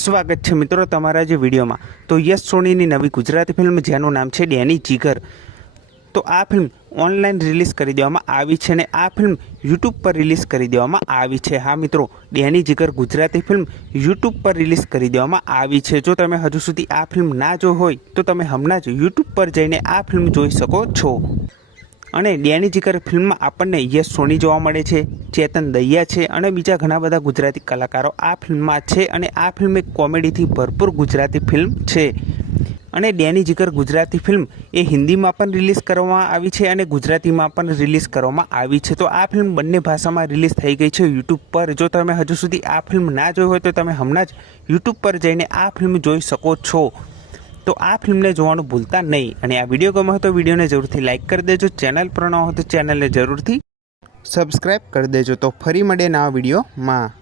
સ્વાગત છે મિત્રો તમારા જે વિડીયોમાં। તો યશ સોનીની નવી ગુજરાતી ફિલ્મ જેનું નામ છે ડેની જીગર, તો આ ફિલ્મ ઓનલાઈન રિલીઝ કરી દેવામાં આવી છે અને આ ફિલ્મ યુટ્યુબ પર રિલીઝ કરી દેવામાં આવી છે। હા મિત્રો, ડેની જીગર ગુજરાતી ફિલ્મ યુટ્યુબ પર રિલીઝ કરી દેવામાં આવી છે। જો તમે હજુ સુધી આ ફિલ્મ ના જોઈ હોય તો તમે હમણાં જ યુટ્યુબ પર જઈને આ ફિલ્મ જોઈ શકો છો। અને ડેની જીગર ફિલ્મમાં આપણને યશ સોની જોવા મળે છે, ચેતન દહિયા છે અને બીજા ઘણા બધા ગુજરાતી કલાકારો આ ફિલ્મમાં છે। અને આ ફિલ્મ એક કોમેડીથી ભરપૂર ગુજરાતી ફિલ્મ છે। અને ડેની જીગર ગુજરાતી ફિલ્મ એ હિન્દીમાં પણ રિલીઝ કરવામાં આવી છે અને ગુજરાતીમાં પણ રિલીઝ કરવામાં આવી છે। તો આ ફિલ્મ બંને ભાષામાં રિલીઝ થઈ ગઈ છે યુટ્યુબ પર। જો તમે હજુ સુધી આ ફિલ્મ ના જોઈ હોય તો તમે હમણાં જ યુટ્યુબ પર જઈને આ ફિલ્મ જોઈ શકો છો। તો આ ફિલ્મને જોવાનું ભૂલતા નહીં। અને આ વિડીયો ગમ્યો હોય તો વિડીયોને જરૂરથી લાઇક કરી દેજો, ચેનલ પર ન હોય તો ચેનલને જરૂરથી સબસ્ક્રાઈબ કરી દેજો। તો ફરી મળીએ નવા વિડીયોમાં।